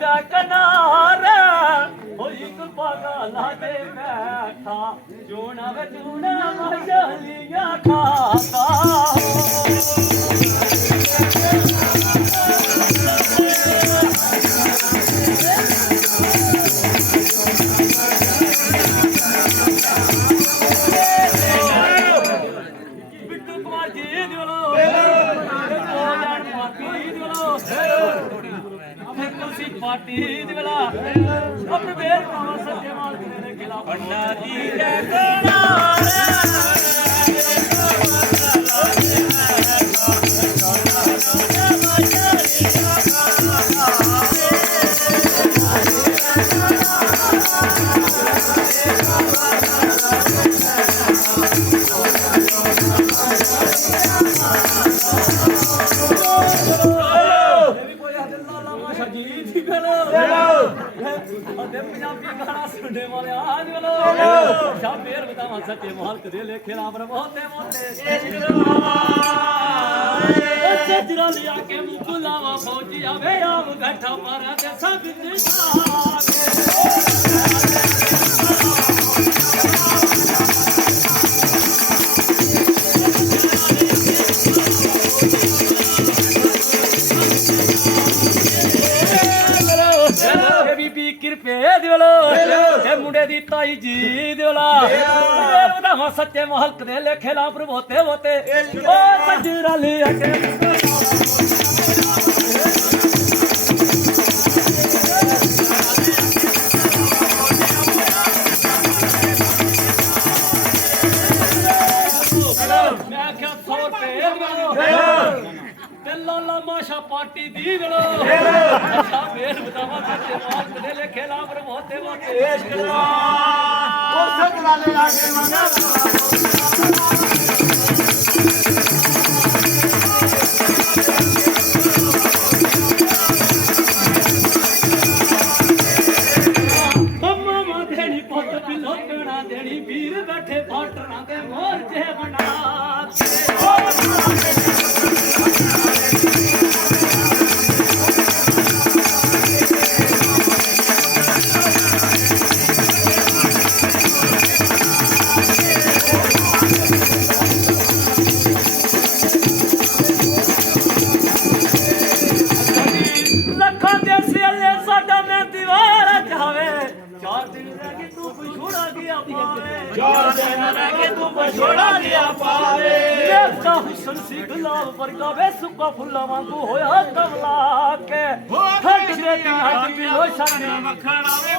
ਦਾ ਕਨਾਰਾ ਹੋਈ ਕੁਲਪਾਗਾ ਲਾ ਦੇ ਬੈਠਾ ਜੋਣਾ ਵਜੂਣਾ ਮਜਲੀਆਂ ਖਾਤਾ ਬਿੱਟੂ ਕੁਮਾਰ ਜੀ ਦਿਵਲੋ पार्टी दिवला अपने बेर पावा सत्य माल तेरे खिला बन्ना दी जय सुनने वाले आज बोलो शामेर बतावा सत्य महल के दिले खिला पर बहुते मोते सजरा लिया के मुकुलावा फौजी आवे आव घटा मारा ते सब कृपे दिवलो ते मुंडे दी ताई जी दिवला बतावा सच्चे महल दे लेखे ला पर होते होते ओ सजरा लिया के मैं क्या 100 रुपए लाला माशा पार्टी दी गलो अच्छा मेर बतावा सच्चे माल दे लेखे ला पर होते होते पेश करवा ओ सब लाले आगे मंगा मम्मा देनी पुत पिलो कणा देनी वीर बैठे फाटना दे मोर्चे बना वर्गा सुखा फुला वांगू होया कमला के हट दे हट भी हो शादी मखना वे